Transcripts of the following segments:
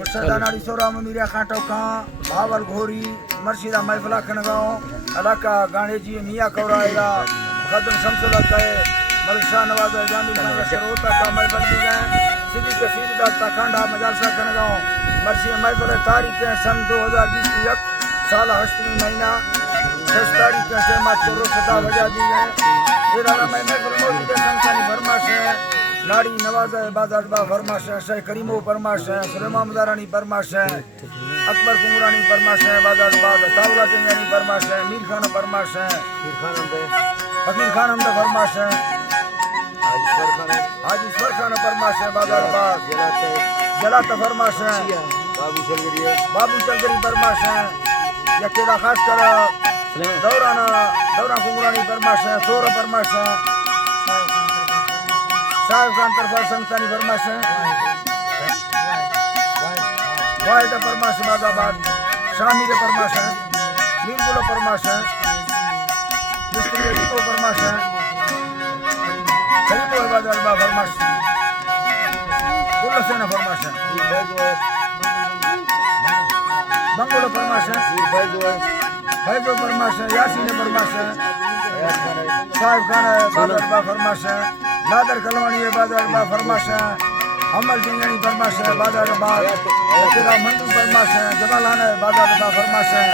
कुशदा नारी सोहराब मीरा खाटो खां भावल घोरी मर्शिदा महफिला खनगांव अलाका गाणे जी मियाँ कौराएगा मुकदम शमसुल्लाह कहे मलिक शाह नवाज जामी खान शरोता का महफिल दी गए सीधी के सीधी दास्ता खांडा मजालसा खनगांव मर्शिदा महफिल तारीख है सन 2021 साल अष्टमी महीना 6 तारीख के सहमत चोरो सदा वजह दी गए ये राना में महफिल मौजूद है संसानी फरमाश है नारी नवाज बाजार बा फरमाश है शेख करीमो फरमाश है सुलेमान मदारानी फरमाश है अकबर कुंगरानी फरमाश है बाजार बाद तावला चंगानी फरमाश है मीर खान फरमाश है फकीर खान हमदा फरमाश है हाजी ईश्वर खान फरमाश है बाजार बाद जलाता फरमाश है बाबू चलगरी फरमाश है यकेदा खास कर दौरा कुंगरानी फरमाश है सोहरा फरमाश है साहब खान तरफा संतानी फरमाश है वाहिदा फरमाश बागाबाद शामी के फरमाश है मीरगुलो फरमाश है मिस्त्री को फरमाश है करीबो बाजार बा फरमाश गुल्ला सेना फरमाश है बंगलो फरमाश है फैजो फरमाश है यासीन फरमाश है साहब खान बाजार बा फरमाश है नादर कलवानी बाजार बा फरमाश है अमल जिंगनी फरमाश है बाजार बा तेरा मंदू फरमाश है जमालाना बाजार बा फरमाश है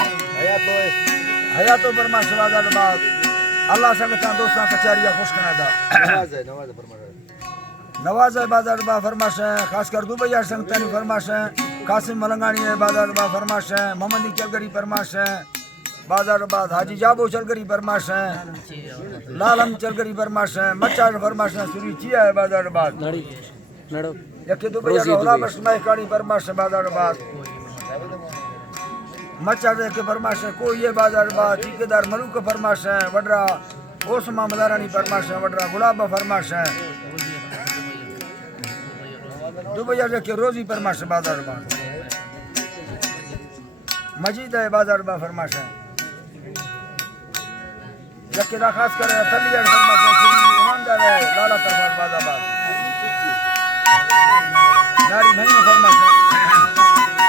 हयातो फरमाश बाजार बा अल्लाह संगता दोस्तां कचहरिया खुश कनादा नवाज है बाजार बा फरमाश है खासकर दुबैया संगतानी फरमाश है कासिम मलंगानी है बाजार बा फरमाश है मोहम्मदी चलगरी फरमाश है बाजार बाद हाजी जाबो चलगरी फरमाश है लालम चलगरी फरमाश है मच्चार फरमाश है सुरी चिया है बाजार बाद यके दुबैया का होला बस मैं काड़ी फरमाश है बाजार बाद मच्चार के फरमाश है कोई ये बाजार बाद ठेकेदार मलूक फरमाश है वडरा ओसमा मदारानी फरमाश है वडरा गुलाब फरमाश है दुबैया के रोजी फरमाश है बाजार बाद मजीद है बाजार बा फरमाश है यकेदा खास कर तलिया फरमाश है ईमानदार है लाला तरफा बाजाबाद नारी महीने फरमाश है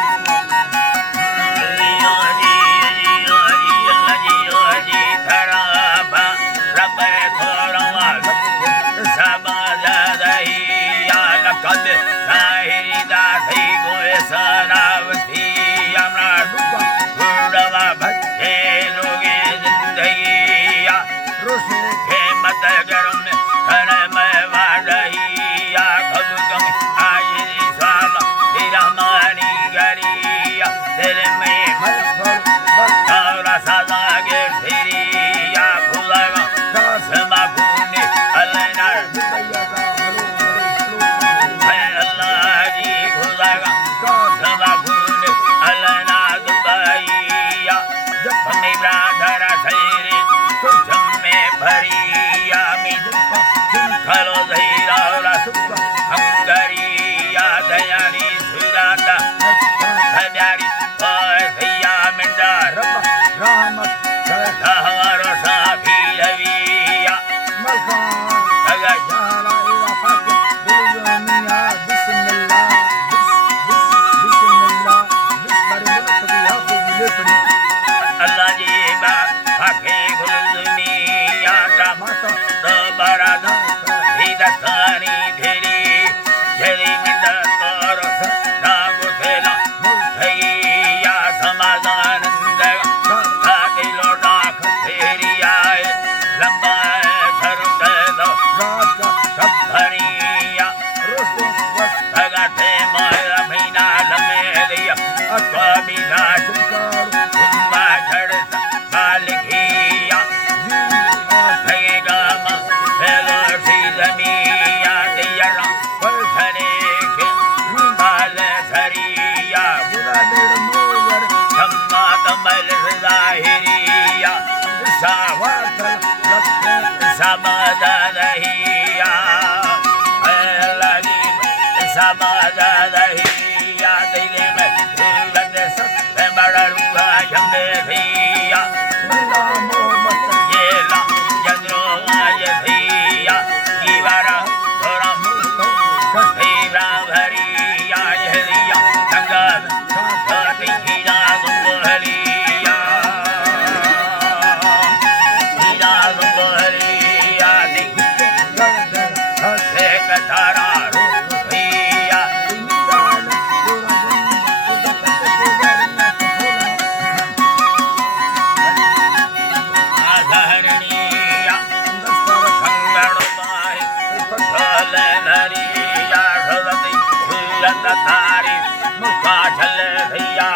काठल भैया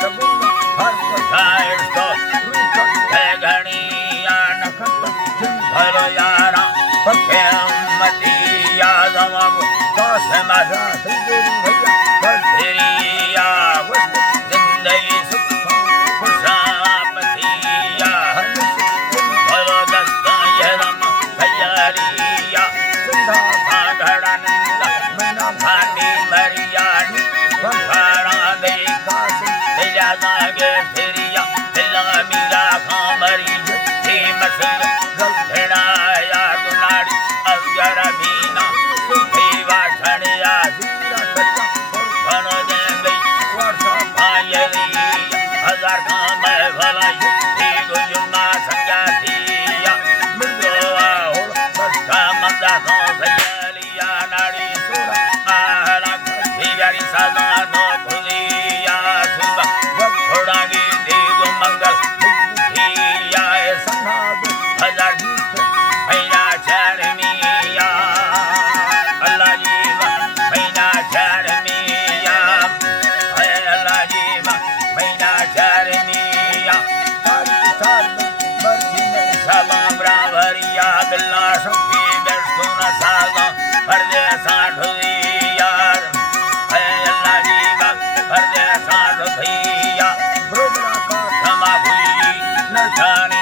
सगुन हर जायस्तो रूख घणिया नखत जिन भरो यारा पखे मतिया जमब दास मत राजा संदेरी भैया बस तेरिया वस्त जिंदगी सुख खुशापतिया भरो दस्त यरम भैयारिया सिंधा साधड़ानंद मैना भांडी मरिया बंधारा देखा दिला जागे फिरिया दिला मीरा खामरी ही मसल गलधड़ाया गुनाड़ी अवजर भीना देवा छड़िया भन देंगे भायरिया हजार काम भलाई ही गुजुमा संगातिया मिलवा हो बस्ता मंदा नो भैयालिया नाड़ी आला भैयारी सादा नो भुलिया सुबा घोड़ागी देव मंगल भैया संघाद हजार भैया चरमिया अल्लाह जी भैया चरमिया अल्लाह जी भैया चरमिया तारीख साल मर्जी में सबा ब्रावरिया बिल्ला शक्ति बेस्तु न सागा पर्दे साढ़ुया अल्लाह जी पर्दे साढ़ुया ब्रोबरा का समा हुई न जाने